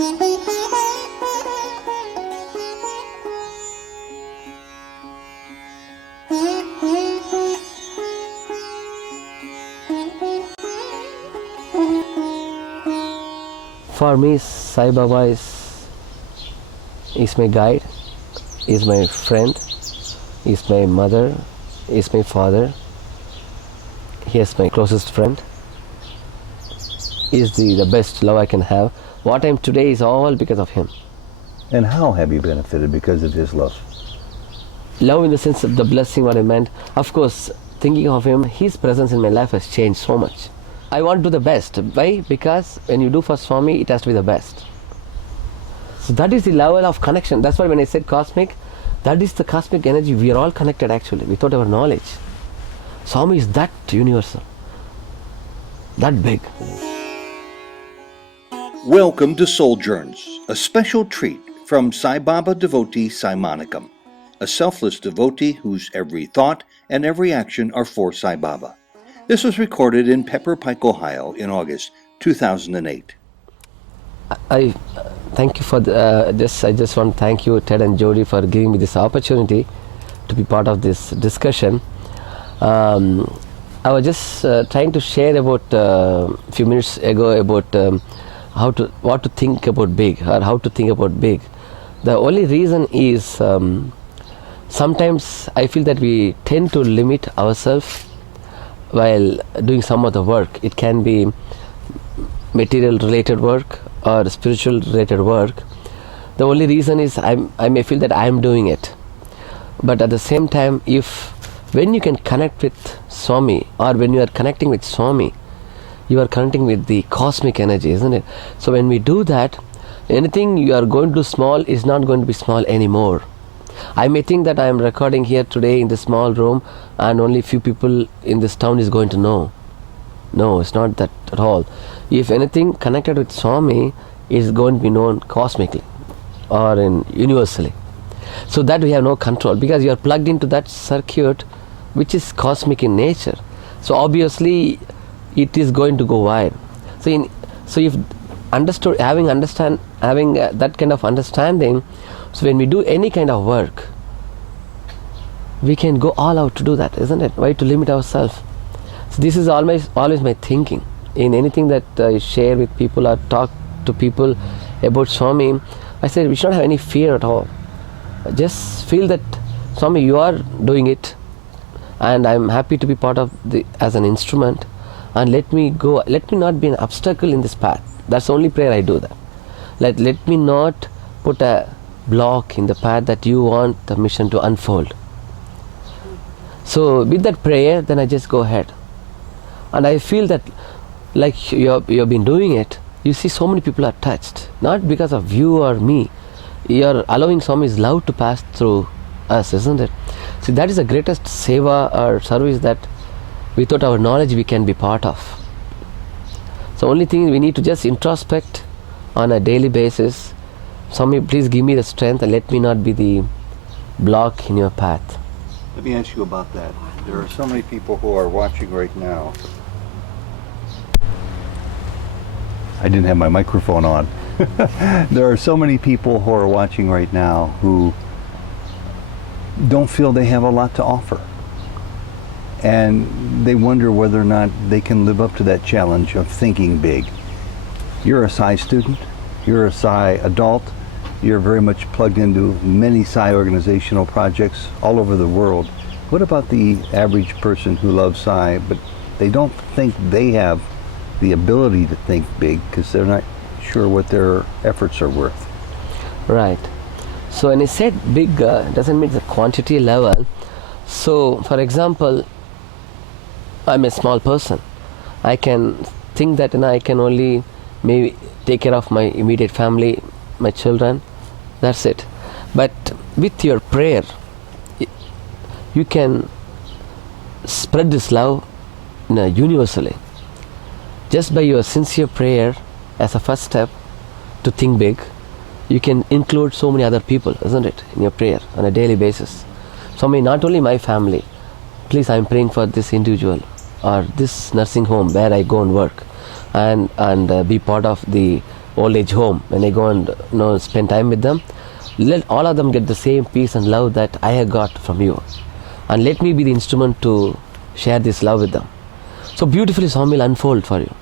For me, Sai Baba is my guide, is my friend, is my mother, is my father. He is my closest friend. He is the best love I can have. What I am today is all because of him. And how have you benefited because of his love? Love in the sense of the blessing, what I meant. Of course, thinking of him, his presence in my life has changed so much. I want to do the best. Why? Because when you do for Swami, it has to be the best. So that is the level of connection. That's why when I said cosmic, that is the cosmic energy. We are all connected actually, without our knowledge. Swami is that universal, that big. Welcome to Souljourns, a special treat from Sai Baba devotee Sai Manickam, a selfless devotee whose every thought and every action are for Sai Baba. This was recorded in Pepper Pike, Ohio in August 2008. I thank you for this. I just want to thank you, Ted and Jody, for giving me this opportunity to be part of this discussion. I was just trying to share about a few minutes ago about what to think about big, or how to think about big. The only reason is sometimes I feel that we tend to limit ourselves while doing some of the work. It can be material related work or spiritual related work. The only reason is I may feel that I am doing it. But at the same time, when you can connect with Swami, or when you are connecting with Swami, you are connecting with the cosmic energy, isn't it? So when we do that, anything you are going to do small is not going to be small anymore. I may think that I am recording here today in this small room and only few people in this town is going to know. No, it's not that at all. If anything connected with Swami is going to be known cosmically or universally. So that we have no control, because you are plugged into that circuit which is cosmic in nature. So obviously it is going to go wide. So if having that kind of understanding, so when we do any kind of work, we can go all out to do that, isn't it? Why to limit ourselves? So this is always my thinking in anything that I share with people or talk to people about Swami. I said we should not have any fear at all. Just feel that Swami, you are doing it, and I'm happy to be part of as an instrument, and let me go. Let me not be an obstacle in this path. That's the only prayer I do. That let me not put a block in the path that you want the mission to unfold. So with that prayer, then I just go ahead, and I feel that like you have been doing it. You see, so many people are touched, not because of you or me. You are allowing Swami's love to pass through us, isn't it? See, that is the greatest seva or service that without our knowledge we can be part of. So only thing we need to just introspect on a daily basis. Swami, please give me the strength and let me not be the block in your path. Let me ask you about that. There are so many people who are watching right now. I didn't have my microphone on. There are so many people who are watching right now who don't feel they have a lot to offer. And they wonder whether or not they can live up to that challenge of thinking big. You're a Sai student, you're a Sai adult, you're very much plugged into many Sai organizational projects all over the world. What about the average person who loves Sai, but they don't think they have the ability to think big because they're not sure what their efforts are worth? Right. So when I said big, doesn't mean the quantity level. So for example, I'm a small person. I can think that I can only maybe take care of my immediate family, my children. That's it. But with your prayer, you can spread this love universally. Just by your sincere prayer as a first step to think big, you can include so many other people, isn't it, in your prayer on a daily basis. So not only my family, please, I'm praying for this individual or this nursing home where I go and work and be part of the old age home, when I go and spend time with them, let all of them get the same peace and love that I have got from you, and let me be the instrument to share this love with them. So beautifully Swami will unfold for you.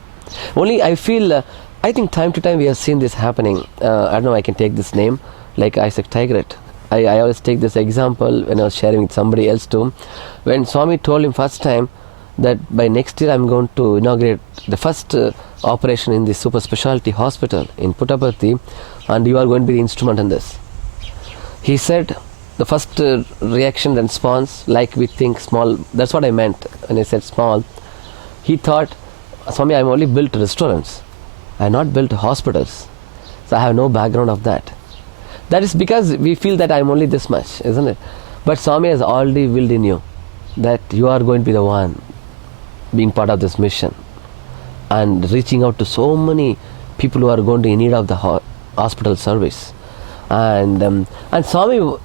Only I feel, I think time to time we have seen this happening. I don't know, I can take this name, like Isaac Tigret. I always take this example when I was sharing with somebody else too. When Swami told him first time that by next year I'm going to inaugurate the first operation in the super specialty hospital in Puttaparthi, and you are going to be the instrument in this. He said the first reaction and response, like we think small, that's what I meant when I said small. He thought, Swami, I'm only built restaurants. I have not built hospitals. So I have no background of that. That is because we feel that I'm only this much, isn't it? But Swami has already willed in you that you are going to be the one being part of this mission and reaching out to so many people who are going to be in need of the hospital service. And Swami,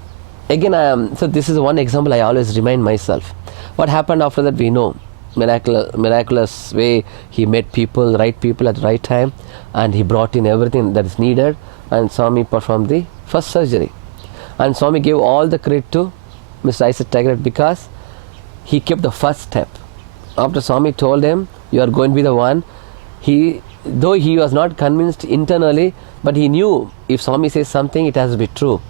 again, so this is one example I always remind myself. What happened after that we know. Miraculous way he met people, right people at the right time, and he brought in everything that is needed, and Swami performed the first surgery. And Swami gave all the credit to Mr. Isaac Tigret because he kept the first step. After Swami told him, you are going to be the one, though he was not convinced internally, but he knew if Swami says something, it has to be true.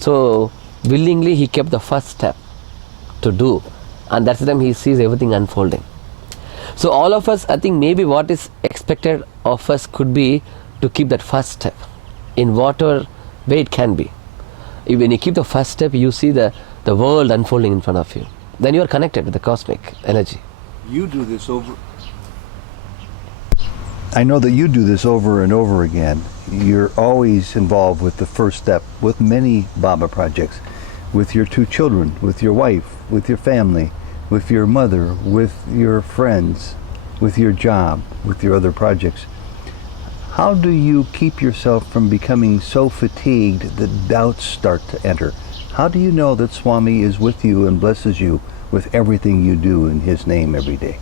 So willingly he kept the first step to do, and that's the time he sees everything unfolding. So all of us, I think maybe what is expected of us could be to keep that first step in whatever way it can be. When you keep the first step, you see the world unfolding in front of you. Then you are connected with the cosmic energy. You do this over. I know that you do this over and over again. You're always involved with the first step, with many Baba projects, with your 2 children, with your wife, with your family, with your mother, with your friends, with your job, with your other projects. How do you keep yourself from becoming so fatigued that doubts start to enter? How do you know that Swami is with you and blesses you with everything you do in his name every day?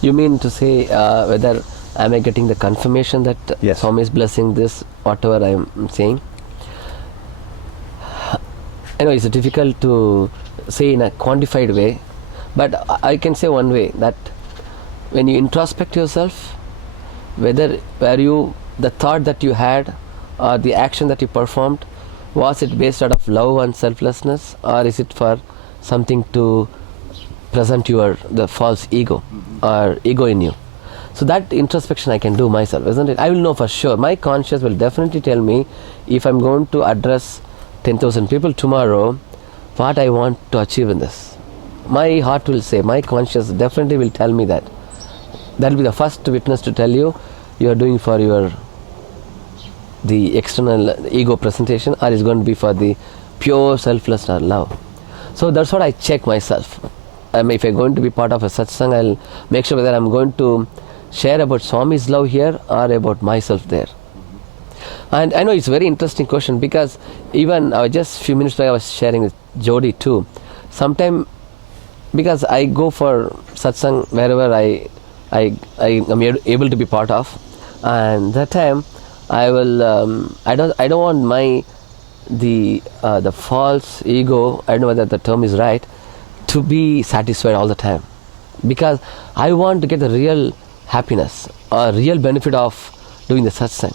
You mean to say whether am I getting the confirmation that yes. Swami is blessing this, whatever I am saying? I know it's difficult to say in a quantified way, but I can say one way, that when you introspect yourself, whether the thought that you had or the action that you performed, was it based out of love and selflessness, or is it for something to present the false ego or ego in you? So that introspection I can do myself, isn't it? I will know for sure. My conscious will definitely tell me if I'm going to address 10,000 people tomorrow, what I want to achieve in this. My heart will say, my conscious definitely will tell me that. That will be the first witness to tell you are doing for the external ego presentation, or is going to be for the pure selfless love. So that's what I check myself. If I'm going to be part of a satsang, I'll make sure whether I'm going to share about Swami's love here or about myself there. And I know it's a very interesting question, because even just a few minutes ago I was sharing with Jody too. Sometimes, because I go for satsang wherever I am able to be part of, and that time I will I don't want the false ego, I don't know whether the term is right, to be satisfied all the time, because I want to get the real happiness or real benefit of doing the satsang.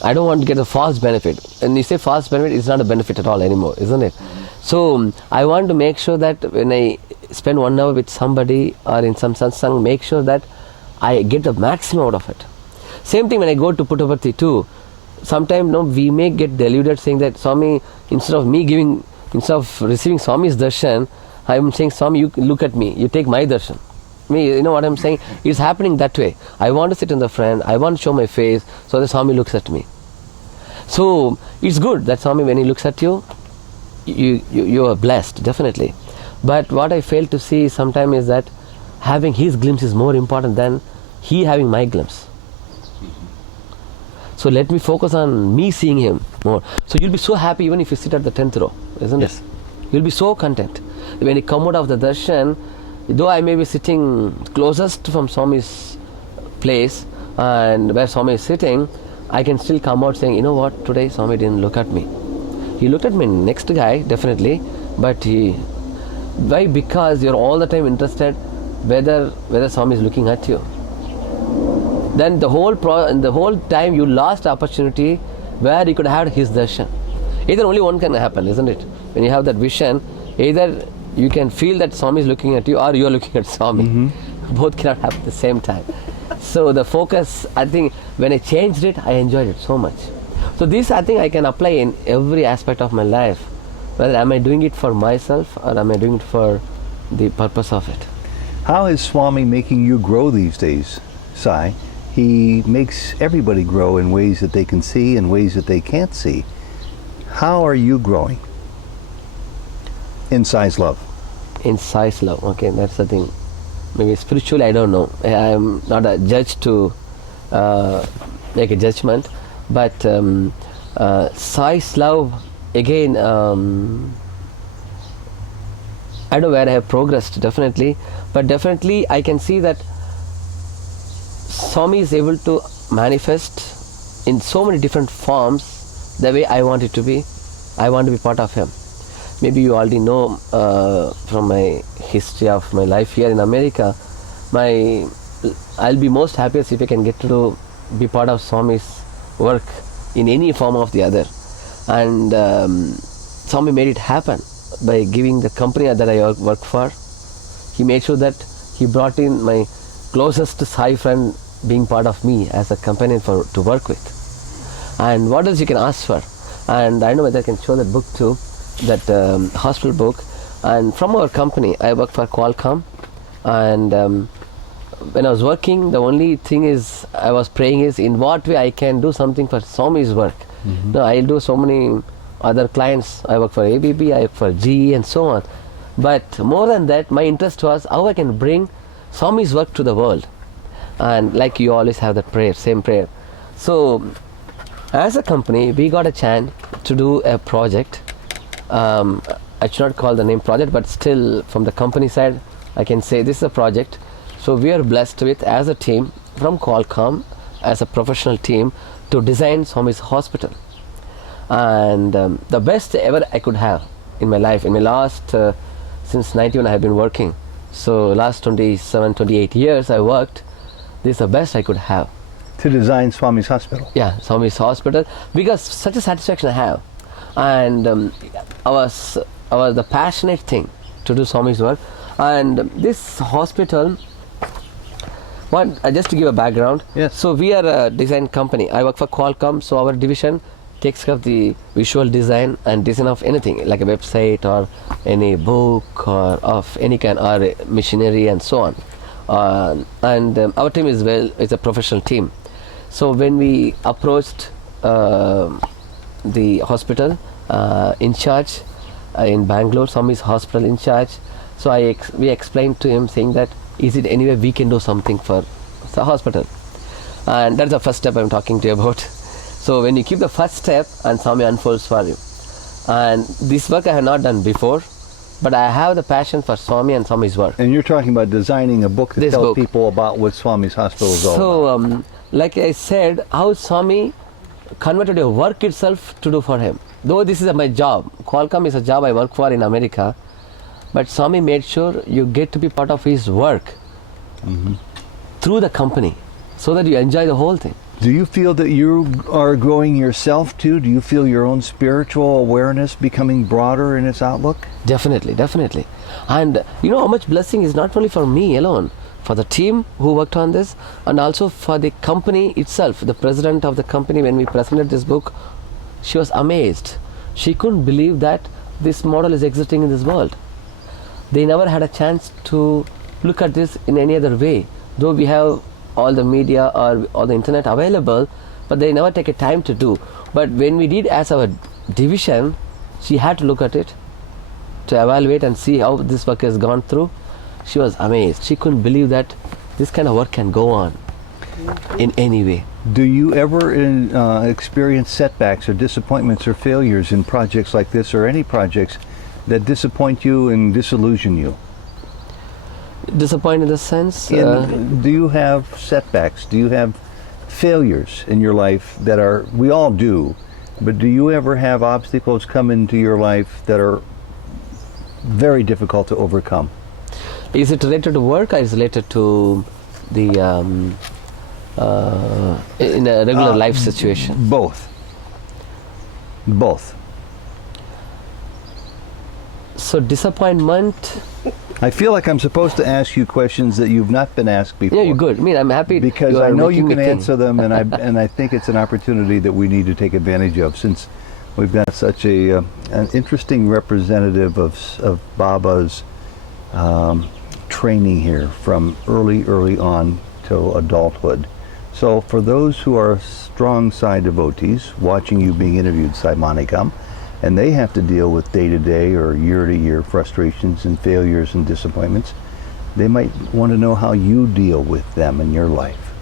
I don't want to get a false benefit. And you say false benefit, it's not a benefit at all anymore, isn't it? So I want to make sure that when I spend 1 hour with somebody or in some satsang, make sure that I get the maximum out of it. Same thing when I go to Puttaparthi too. Sometimes we may get deluded saying that Swami, instead of receiving Swami's darshan, I am saying, Swami, you look at me, you take my darshan. You know what I'm saying? It's happening that way. I want to sit in the front, I want to show my face, so the Swami looks at me. So it's good that Swami, when he looks at you, you are blessed, definitely. But what I fail to see sometimes is that having his glimpse is more important than he having my glimpse. So let me focus on me seeing him more. So you'll be so happy even if you sit at the 10th row, isn't it? You'll be so content. When you come out of the darshan, though I may be sitting closest from Swami's place, and where Swami is sitting, I can still come out saying, you know what, today Swami didn't look at me. He looked at me next guy, definitely, but why? Because you're all the time interested whether Swami is looking at you. Then the whole time you lost the opportunity where you could have his darshan. Either only one can happen, isn't it? When you have that vision, either you can feel that Swami is looking at you or you are looking at Swami. Mm-hmm. Both cannot happen at the same time. So the focus, I think, when I changed it, I enjoyed it so much. So this, I think, I can apply in every aspect of my life. Whether am I doing it for myself or am I doing it for the purpose of it? How is Swami making you grow these days, Sai? He makes everybody grow in ways that they can see and ways that they can't see. How are you growing in Sai's love? In Sai's love, okay, that's the thing. Maybe spiritually, I don't know. I am not a judge to make a judgment, but Sai's love, again, I don't know where I have progressed, definitely, but definitely I can see that Swami is able to manifest in so many different forms the way I want it to be. I want to be part of him. Maybe you already know from my history of my life here in America, I'll be most happiest if I can get to be part of Swami's work in any form of the other. And Swami made it happen by giving the company that I work for. He made sure that he brought in my closest Sai friend being part of me as a companion to work with. And what else you can ask for? And I know whether I can show that book too, that hospital book. And from our company, I work for Qualcomm. And when I was working, the only thing is I was praying is in what way I can do something for Swami's work. Mm-hmm. No, I'll do so many other clients. I work for ABB, I work for GE and so on. But more than that, my interest was how I can bring Swami's work to the world. And like you always have that prayer, same prayer. So as a company, we got a chance to do a project. I should not call the name project, but still from the company side, I can say this is a project. So we are blessed with, as a team from Qualcomm, as a professional team, to design Swami's hospital. And the best ever I could have in my life, in my last, since 91 I have been working. So last 27, 28 years I worked. This is the best I could have. To design Swami's hospital? Yeah, Swami's hospital, because such a satisfaction I have. And I was the passionate thing to do Swami's work. And this hospital, just to give a background, yes. So we are a design company. I work for Qualcomm, so our division takes care of the visual design and design of anything, like a website or any book or of any kind, or machinery and so on. And our team is it's a professional team. So when we approached the hospital in charge in Bangalore, Swami's hospital in charge, so we explained to him saying that, is it any way we can do something for the hospital? And that's the first step I'm talking to you about. So when you keep the first step and Swami unfolds for you. And this work I have not done before, but I have the passion for Swami and Swami's work. And you're talking about designing a book that tells people about what Swami's hospital is all about. So, like I said, how Swami converted your work itself to do for him. Though this is my job, Qualcomm is a job I work for in America, but Swami made sure you get to be part of his work through the company, so that you enjoy the whole thing. Do you feel that you are growing yourself too? Do you feel your own spiritual awareness becoming broader in its outlook? Definitely, definitely. And you know how much blessing is not only for me alone, for the team who worked on this, and also for the company itself. The president of the company, when we presented this book, she was amazed. She couldn't believe that this model is existing in this world. They never had a chance to look at this in any other way. Though we have all the media or all the internet available, but they never take a time to do. But when we did as our division, she had to look at it, to evaluate and see how this work has gone through. She was amazed. She couldn't believe that this kind of work can go on in any way. Do you ever experience setbacks or disappointments or failures in projects like this, or any projects that disappoint you and disillusion you? Disappoint in the sense? Do you have setbacks? Do you have failures in your life that are, we all do, but do you ever have obstacles come into your life that are very difficult to overcome? Is it related to work or is it related to the in a regular life situation? Both. Both. So disappointment. I feel like I'm supposed to ask you questions that you've not been asked before. Yeah, you're good. I mean, I'm happy because you are I know making you me can think. answer them, and I think it's an opportunity that we need to take advantage of, since we've got such an interesting representative of Baba's training here from early on till adulthood. So for those who are strong Sai devotees watching you being interviewed, Sai Manickam, and they have to deal with day-to-day or year-to-year frustrations and failures and disappointments, they might want to know how you deal with them in your life.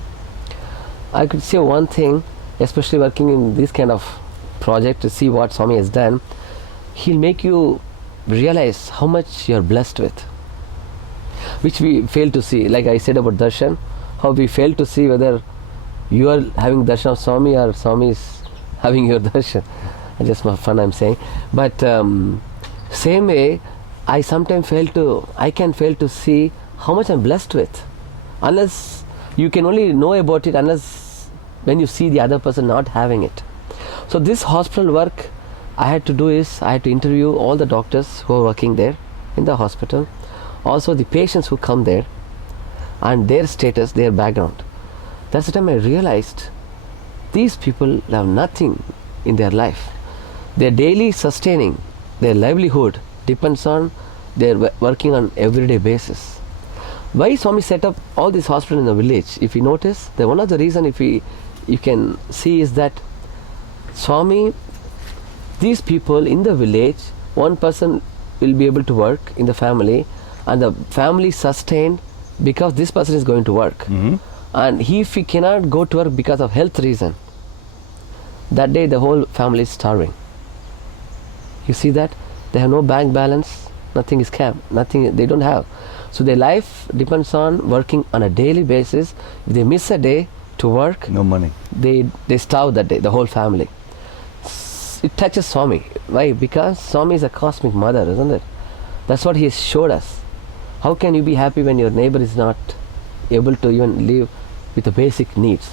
I could say one thing, especially working in this kind of project, to see what Swami has done. He'll make you realize how much you're blessed with, which we fail to see. Like I said about darshan, how we fail to see whether you are having darshan of Swami or Swami is having your darshan. Just for fun I'm saying. But same way, I sometimes I can fail to see how much I'm blessed with. Unless you can only know about it unless when you see the other person not having it. So this hospital work I had to do is, I had to interview all the doctors who are working there in the hospital, also the patients who come there, and their status, their background. That's the time I realized these people have nothing in their life. Their daily sustaining, their livelihood depends on their working on everyday basis. Why Swami set up all these hospitals in the village? If you notice, one of the reason you can see is that Swami, these people in the village, one person will be able to work in the family, and the family sustained because this person is going to work. Mm-hmm. And if he cannot go to work because of health reason, that day the whole family is starving. You see that? They have no bank balance, nothing is kept, nothing, they don't have. So their life depends on working on a daily basis. If they miss a day to work, No money. they starve that day, the whole family. It touches Swami. Why? Because Swami is a cosmic mother, isn't it? That's what he has showed us. How can you be happy when your neighbor is not able to even live with the basic needs?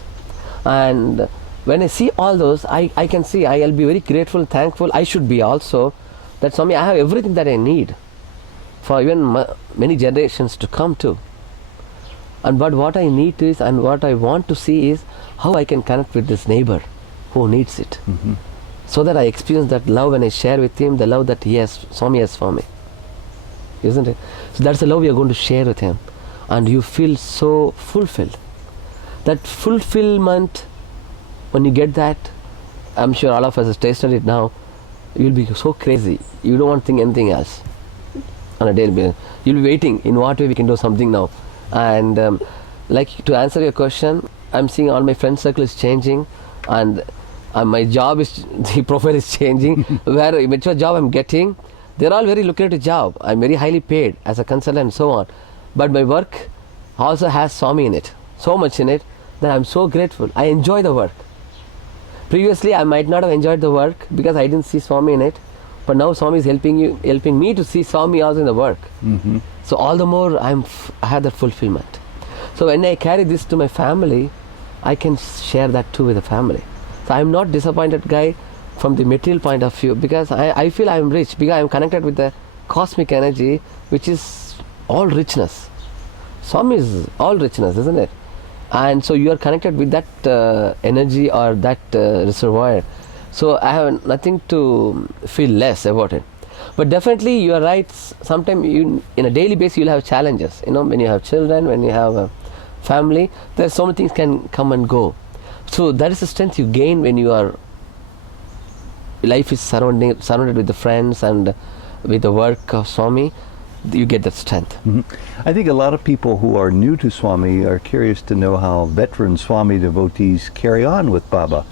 And when I see all those, I can see, I'll be very grateful, thankful. I should be also that Swami, I have everything that I need for even many generations to come to. And but what I need is, and what I want to see is how I can connect with this neighbor who needs it. Mm-hmm. So that I experience that love when I share with him, the love that Swami has for me. Isn't it? So that's the love we are going to share with him. And you feel so fulfilled. That fulfillment, when you get that, I'm sure all of us have tasted it now, you'll be so crazy. You don't want to think anything else on a daily basis. You'll be waiting in what way we can do something now. And like to answer your question, I'm seeing all my friend circle is changing, and my job is, the profile is changing. Where which job I'm getting, they're all very lucrative job. I'm very highly paid as a consultant and so on. But my work also has Swami in it, so much in it that I'm so grateful. I enjoy the work. Previously, I might not have enjoyed the work because I didn't see Swami in it. But now Swami is helping me to see Swami also in the work. Mm-hmm. So all the more I have that fulfillment. So when I carry this to my family, I can share that too with the family. So I'm not disappointed guy from the material point of view, because I feel I'm rich because I'm connected with the cosmic energy, which is all richness. Swami is all richness, isn't it? And so you are connected with that energy or that reservoir. So I have nothing to feel less about it. But definitely you are right. Sometimes in a daily basis you'll have challenges. When you have children, when you have a family, there's so many things can come and go. So that is the strength you gain when life is surrounded with the friends and with the work of Swami. You get that strength. Mm-hmm. I think a lot of people who are new to Swami are curious to know how veteran Swami devotees carry on with Baba.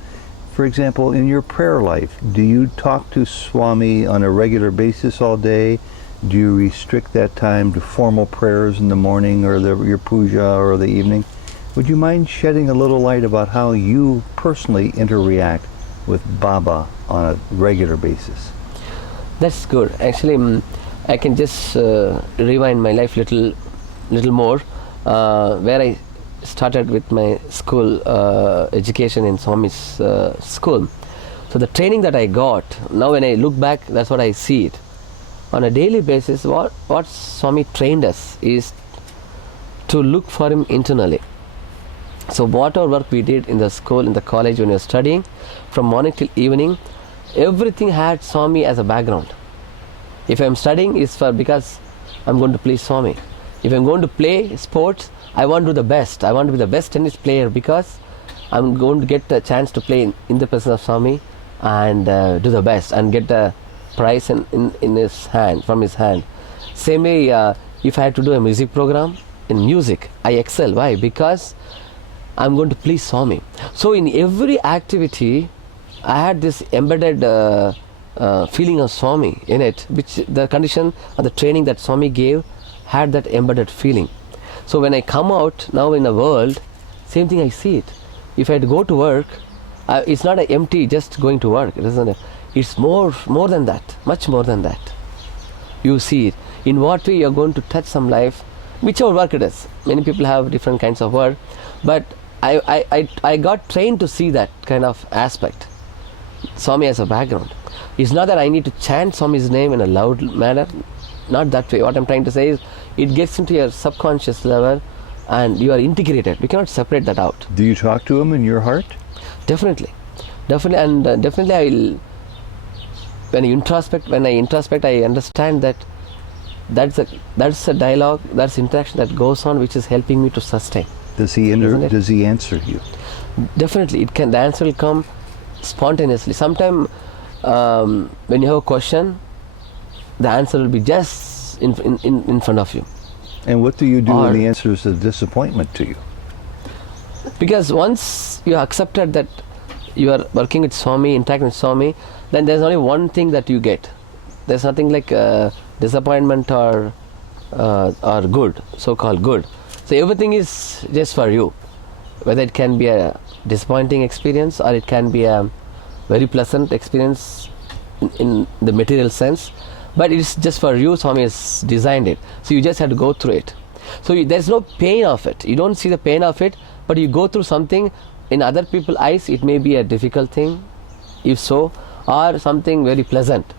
For example, in your prayer life, do you talk to Swami on a regular basis all day? Do you restrict that time to formal prayers in the morning or your puja or the evening? Would you mind shedding a little light about how you personally interact with Baba on a regular basis? That's good. Actually, I can just rewind my life little more, where I started with my school education in Swami's school. So the training that I got, now when I look back, that's what I see it. On a daily basis, what Swami trained us is to look for him internally. So whatever work we did in the school, in the college, when we were studying, from morning till evening, everything had Swami as a background. If I'm studying, it's because I'm going to please Swami. If I'm going to play sports, I want to do the best. I want to be the best tennis player because I'm going to get the chance to play in the presence of Swami and do the best and get the prize in his hand, from his hand. Same way, if I had to do a music program, in music, I excel. Why? Because I'm going to please Swami. So in every activity, I had this embedded feeling of Swami in it, which the condition and the training that Swami gave had that embedded feeling. So when I come out now in the world, same thing I see it. If I had to go to work, it's not an empty just going to work, isn't it? It's more than that, much more than that. You see it. In what way you're going to touch some life, whichever work it is. Many people have different kinds of work, but I got trained to see that kind of aspect. Swami as a background. It's not that I need to chant Swami's name in a loud manner, not that way. What I'm trying to say is, it gets into your subconscious level and you are integrated. You cannot separate that out. Do you talk to him in your heart? Definitely, and definitely I will. When I introspect, I understand that that's a dialogue, that's interaction that goes on, which is helping me to sustain. Does he answer you? Definitely, it can. The answer will come spontaneously. Sometimes when you have a question, the answer will be just in front of you. And what do you do when the answer is a disappointment to you? Because once you accepted that you are working with Swami, interacting with Swami, then there's only one thing that you get. There's nothing like disappointment or good, so-called good. So everything is just for you. Whether it can be a disappointing experience or it can be a very pleasant experience in the material sense, but it's just for you. Swami has designed it, so you just have to go through it. So there's no pain of it. You don't see the pain of it, but you go through something. In other people's eyes, it may be a difficult thing, if so, or something very pleasant.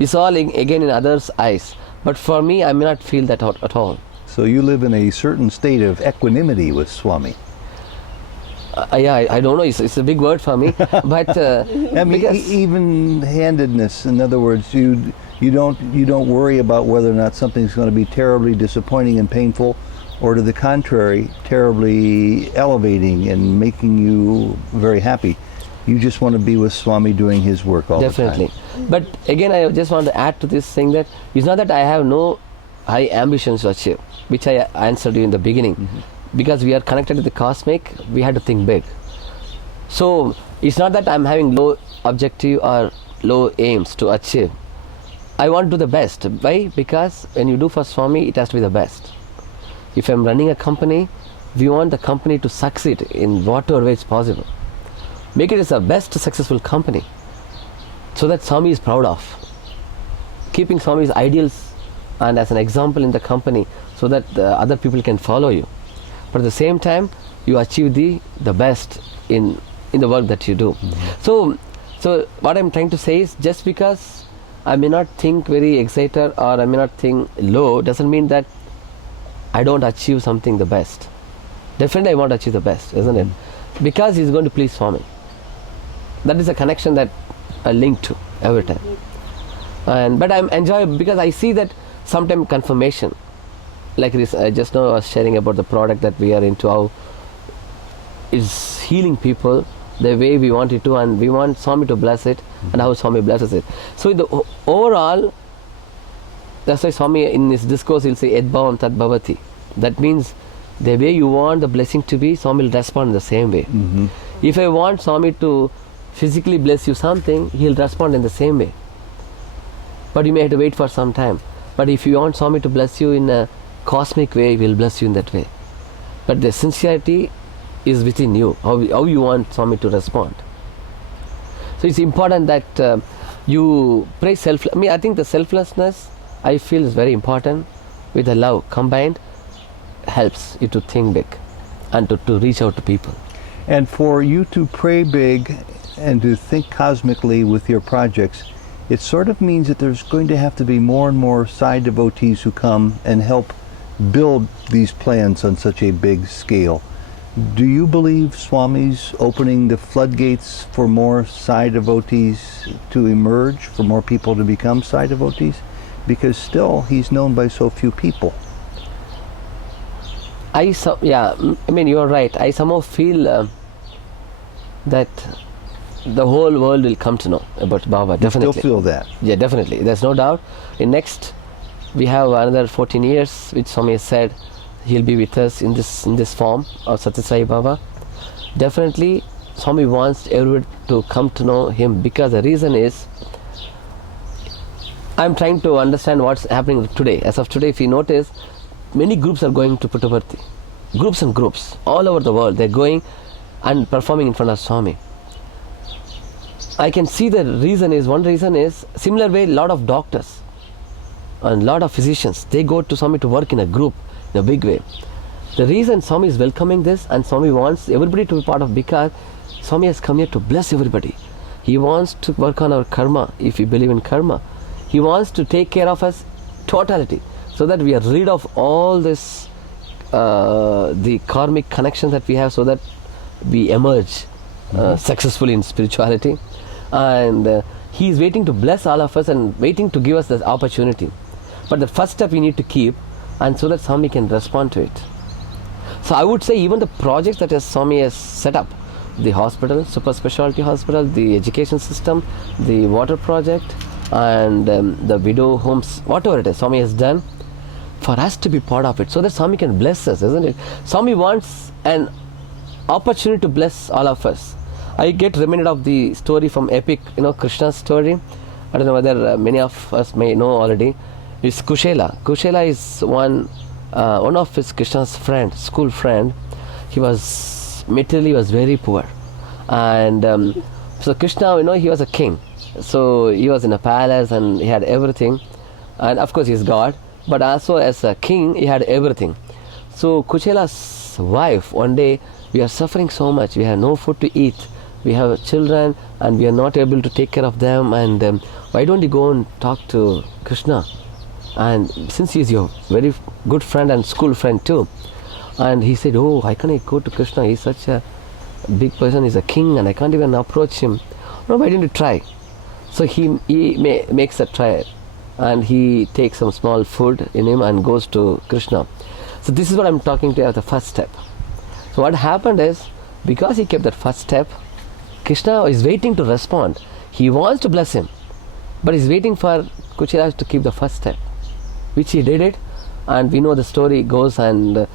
It's all again in others' eyes, but for me, I may not feel that at all. So you live in a certain state of equanimity with Swami. Yeah, I don't know. It's a big word for me, but I mean, even-handedness. In other words, you don't worry about whether or not something's going to be terribly disappointing and painful, or to the contrary, terribly elevating and making you very happy. You just want to be with Swami doing his work all the time. Definitely. But again, I just want to add to this thing that it's not that I have no high ambitions to achieve, which I answered you in the beginning. Mm-hmm. Because we are connected to the cosmic, we had to think big. So it's not that I'm having low objective or low aims to achieve. I want to do the best. Why? Because when you do for Swami, it has to be the best. If I'm running a company, we want the company to succeed in whatever way it's possible. Make it as the best successful company, so that Swami is proud of. Keeping Swami's ideals and as an example in the company, so that the other people can follow you. But at the same time, you achieve the best in the work that you do. Mm-hmm. So what I'm trying to say is, just because I may not think very excited or I may not think low, doesn't mean that I don't achieve something the best. Definitely I want to achieve the best, isn't it? Because he's going to please Swami. That is a connection that I link to every time. But I'm enjoying, because I see that sometimes confirmation. Like this, just now I was sharing about the product that we are into, how it's healing people the way we want it to, and we want Swami to bless it, and how Swami blesses it. So in the overall, that's why Swami in his discourse he'll say Ed Bhavam Tat Bhavati. That means the way you want the blessing to be, Swami will respond in the same way. Mm-hmm. If I want Swami to physically bless you something, he'll respond in the same way. But you may have to wait for some time. But if you want Swami to bless you in a cosmic way, he will bless you in that way. But the sincerity is within you, how you want Swami to respond. So it's important that you pray I think the selflessness, I feel, is very important. With the love combined, helps you to think big and to reach out to people. And for you to pray big and to think cosmically with your projects, it sort of means that there's going to have to be more and more Sai devotees who come and help build these plans on such a big scale. Do you believe Swami's opening the floodgates for more Sai devotees to emerge, for more people to become Sai devotees? Because still he's known by so few people. You're right. I somehow feel that the whole world will come to know about Baba. Definitely. You still feel that? Yeah, definitely. There's no doubt. We have another 14 years, which Swami has said he'll be with us in this form of Sathya Sai Baba. Definitely, Swami wants everyone to come to know him, because the reason is, I'm trying to understand what's happening today. As of today, if you notice, many groups are going to Puttaparthi. Groups and groups all over the world. They're going and performing in front of Swami. I can see one reason is, similar way, a lot of doctors and a lot of physicians, they go to Swami to work in a group, in a big way. The reason Swami is welcoming this and Swami wants everybody to be part of, because Swami has come here to bless everybody. He wants to work on our karma, if we believe in karma. He wants to take care of us totality, so that we are rid of all this, the karmic connections that we have, so that we emerge successfully in spirituality. And he is waiting to bless all of us and waiting to give us this opportunity. But the first step we need to keep, and so that Swami can respond to it. So I would say even the projects that Swami has set up, the hospital, super specialty hospital, the education system, the water project, and the widow homes, whatever it is Swami has done, for us to be part of it, so that Swami can bless us, isn't it? Swami wants an opportunity to bless all of us. I get reminded of the story from epic, Krishna's story. I don't know whether many of us may know already. It's Kushela. Kushela is one of his Krishna's friend, school friend. He was very poor, and so Krishna, he was a king. So he was in a palace and he had everything, and of course he's God, but also as a king he had everything. So Kushela's wife, one day, we are suffering so much, we have no food to eat, we have children and we are not able to take care of them, and why don't you go and talk to Krishna? And since he's your very good friend and school friend too, and he said, oh, why can't I go to Krishna? He's such a big person, he's a king, and I can't even approach him. No, why didn't you try? So he makes a try, and he takes some small food in him and goes to Krishna. So this is what I'm talking to you as the first step. So what happened is, because he kept that first step, Krishna is waiting to respond. He wants to bless him, but he's waiting for Kuchela to keep the first step, which he did it, and we know the story goes, and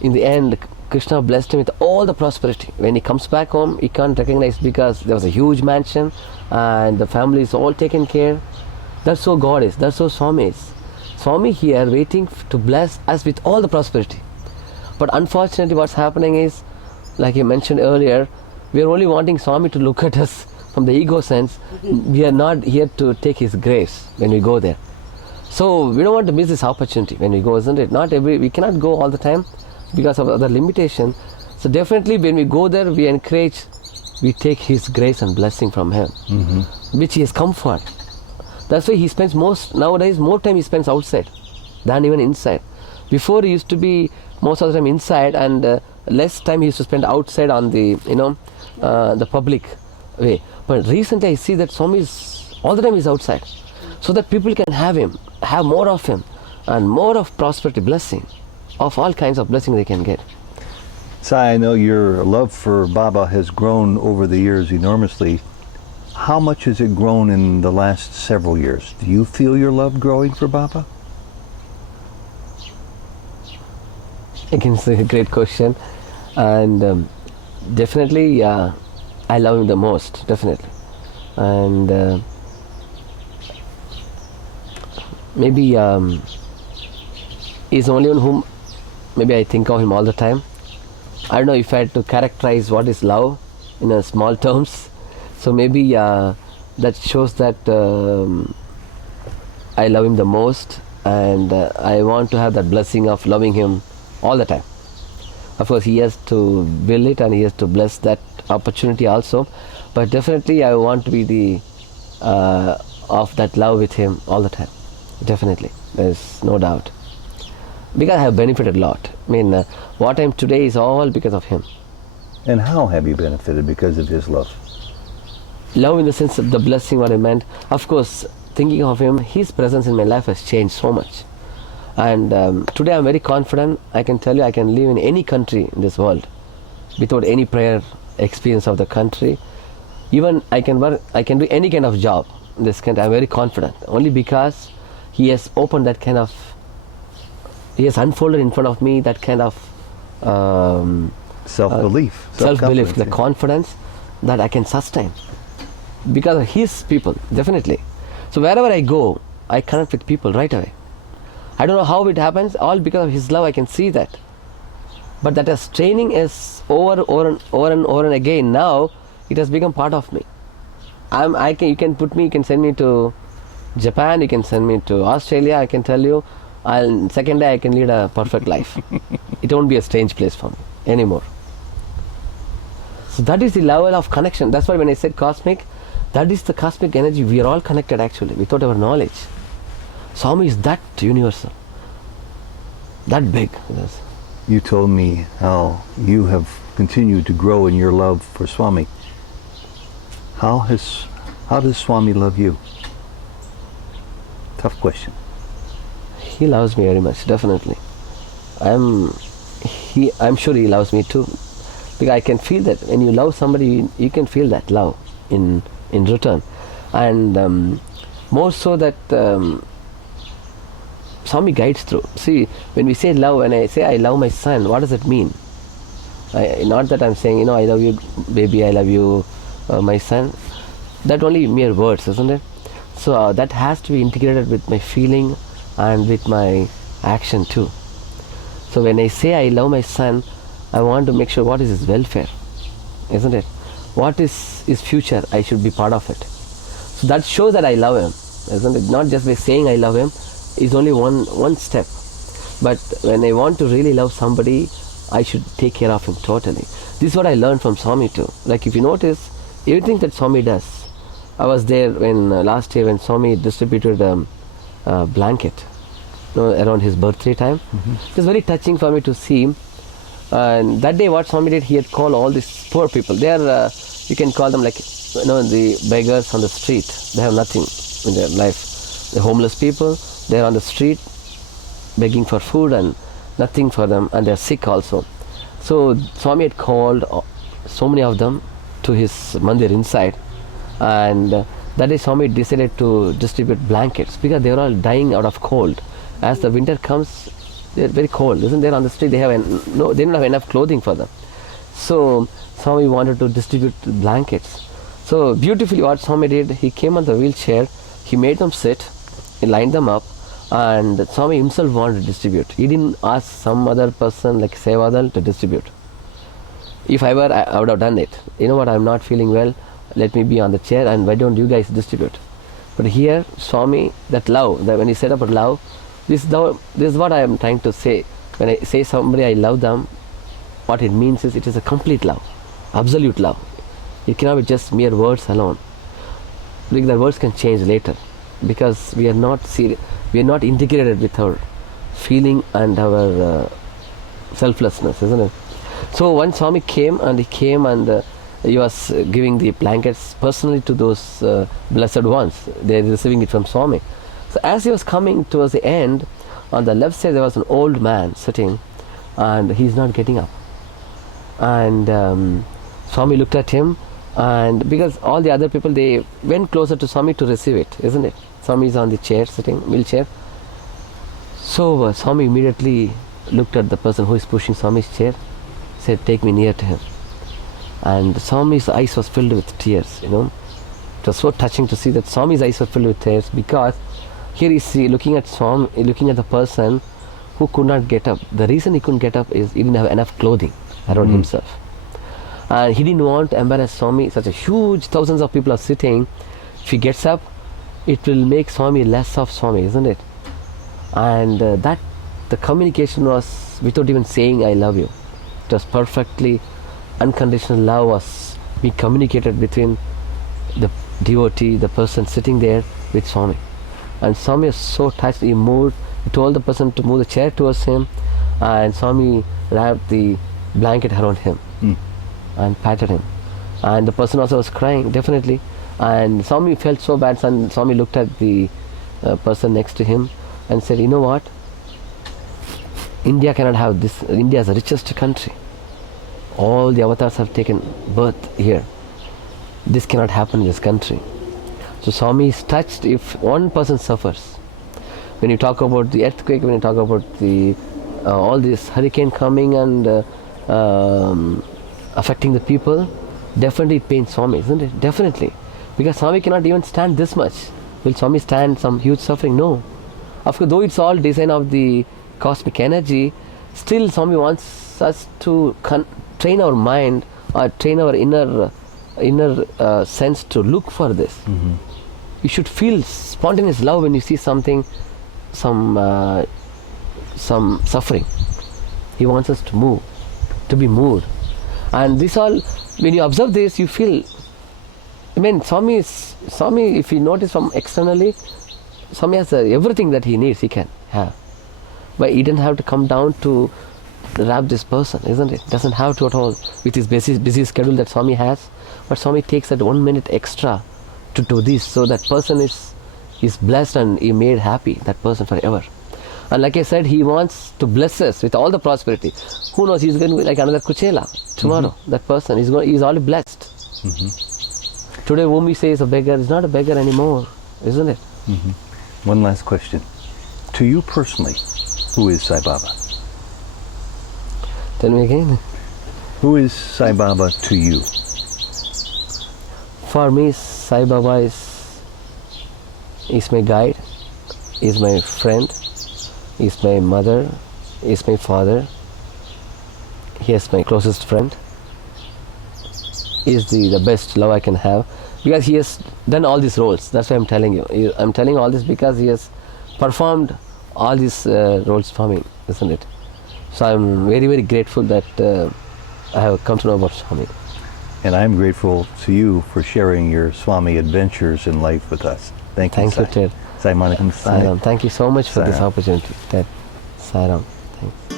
in the end Krishna blessed him with all the prosperity. When he comes back home, he can't recognize, because there was a huge mansion and the family is all taken care. That's how God is, that's how Swami is. Swami here waiting to bless us with all the prosperity. But unfortunately what's happening is, like you mentioned earlier, we are only wanting Swami to look at us from the ego sense. We are not here to take his grace when we go there. So we don't want to miss this opportunity when we go, isn't it? We cannot go all the time because of other limitation. So definitely when we go there, we take his grace and blessing from him, which he has come for. That's why he spends nowadays more time he spends outside than even inside. Before he used to be most of the time inside, and less time he used to spend outside on the the public way. But recently I see that Swami is all the time is outside, so that people can have more of him, and more of prosperity, blessing, of all kinds of blessing they can get. Sai, I know your love for Baba has grown over the years enormously. How much has it grown in the last several years? Do you feel your love growing for Baba? Again, it's a great question, and definitely I love him the most, definitely. And maybe he's the only one whom maybe I think of him all the time. I don't know if I had to characterize what is love in a small terms. So maybe that shows that I love him the most, and I want to have that blessing of loving him all the time. Of course, he has to will it, and he has to bless that opportunity also. But definitely, I want to be the of that love with him all the time. Definitely, there's no doubt. Because I have benefited a lot. I mean, what I am today is all because of him. And how have you benefited because of his love? Love in the sense of the blessing, what I meant. Of course, thinking of him, his presence in my life has changed so much. And today I'm very confident. I can tell you I can live in any country in this world without any prior experience of the country. Even I can work, I can do any kind of job in this country. I'm very confident. Only because he has opened that kind of, he has unfolded in front of me that kind of self-belief, self-belief, the confidence that I can sustain because of his people, definitely. So wherever I go, I connect with people right away. I don't know how it happens, all because of his love. I can see that. But that as training is over and again, now it has become part of me. You can put me, you can send me to Japan, you can send me to Australia. I can tell you, second day I can lead a perfect life. It won't be a strange place for me anymore. So that is the level of connection. That's why when I said cosmic, that is the cosmic energy. We are all connected actually without our knowledge. Swami is that universal, that big. Yes. You told me how you have continued to grow in your love for Swami. How does Swami love you? Tough question. He loves me very much, definitely. I'm sure he loves me too, because I can feel that when you love somebody, you can feel that love in return, and more so that Swami guides through. See, when we say love, when I say I love my son, what does it mean? Not that I'm saying, I love you, baby, I love you, my son. That only mere words, isn't it? So that has to be integrated with my feeling and with my action too. So when I say I love my son, I want to make sure what is his welfare, isn't it? What is his future? I should be part of it. So that shows that I love him, isn't it? Not just by saying I love him is only one step. But when I want to really love somebody, I should take care of him totally. This is what I learned from Swami too. Like if you notice, everything that Swami does, I was there when last year when Swami distributed a blanket around his birthday time. Mm-hmm. It was very touching for me to see. And that day what Swami did, he had called all these poor people. They are, you can call them like, the beggars on the street. They have nothing in their life. The homeless people, they are on the street begging for food and nothing for them, and they are sick also. So Swami had called so many of them to his mandir inside, and that day Swami decided to distribute blankets because they are all dying out of cold. As the winter comes, they are very cold, isn't there? On the street they don't have enough clothing for them. So Swami wanted to distribute blankets. So beautifully what Swami did, he came on the wheelchair, he made them sit, he lined them up, and Swami himself wanted to distribute. He didn't ask some other person like Sevadal to distribute. If I were, I would have done it. You know what, I'm not feeling well, let me be on the chair and why don't you guys distribute? But here, Swami, that love, that when he said about love, this is what I am trying to say. When I say somebody I love them, what it means is it is a complete love, absolute love. It cannot be just mere words alone. Because the words can change later, because we are not integrated with our feeling and our selflessness, isn't it? So when Swami came and he was giving the blankets personally to those blessed ones. They are receiving it from Swami. So as he was coming towards the end, on the left side there was an old man sitting, and he's not getting up. And Swami looked at him, and because all the other people, they went closer to Swami to receive it, isn't it? Swami is on the chair, sitting, wheelchair. So Swami immediately looked at the person who is pushing Swami's chair, said, "Take me near to him." And Swami's eyes was filled with tears, It was so touching to see that Swami's eyes were filled with tears, because here he's looking at Swami, looking at the person who could not get up. The reason he couldn't get up is he didn't have enough clothing. around himself. And he didn't want to embarrass Swami. Such a huge, thousands of people are sitting. If he gets up, it will make Swami less of Swami, isn't it? And that the communication was without even saying I love you. It was perfectly unconditional love was being communicated between the devotee, the person sitting there with Swami. And Swami was so touched, he moved, he told the person to move the chair towards him, and Swami wrapped the blanket around him and patted him. And the person also was crying, definitely. And Swami felt so bad, and Swami looked at the person next to him and said, you know what? India cannot have this. India is the richest country. All the avatars have taken birth here. This cannot happen in this country. So Swami is touched if one person suffers. When you talk about the earthquake, when you talk about the all this hurricane coming and affecting the people, definitely it pains Swami, isn't it? Definitely. Because Swami cannot even stand this much. Will Swami stand some huge suffering? No. Of course, though it's all design of the cosmic energy, still Swami wants us to train our mind or train our inner sense to look for this. You should feel spontaneous love when you see something, some suffering. He wants us to move, to be moved. And this all, when you observe this, you feel, I mean, Swami, if you notice from externally, Swami has everything that he needs, he can have. But he didn't have to come down to wrap this person, isn't it? Doesn't have to at all with his busy schedule that Swami has. But Swami takes that 1 minute extra to do this, so that person is blessed and he made happy, that person forever. And like I said, he wants to bless us with all the prosperity. Who knows, he's going to be like another Kuchela tomorrow. That person, he's already blessed. Today, whom we say is a beggar is not a beggar anymore, isn't it? One last question. To you personally, who is Sai Baba? Tell me again. Who is Sai Baba to you? For me, Sai Baba is my guide, is my friend, is my mother, is my father. He is my closest friend. He is the best love I can have, because he has done all these roles. That's why I'm telling you. I'm telling all this because he has performed all these roles for me, isn't it? So I'm very, very grateful that I have come to know about Swami. And I'm grateful to you for sharing your Swami adventures in life with us. Thank you, Thank you, Ted. Sai Manickam. Sai Ram. Thank you so much for this Sai Ram. opportunity, Ted. Sai Ram. Thanks.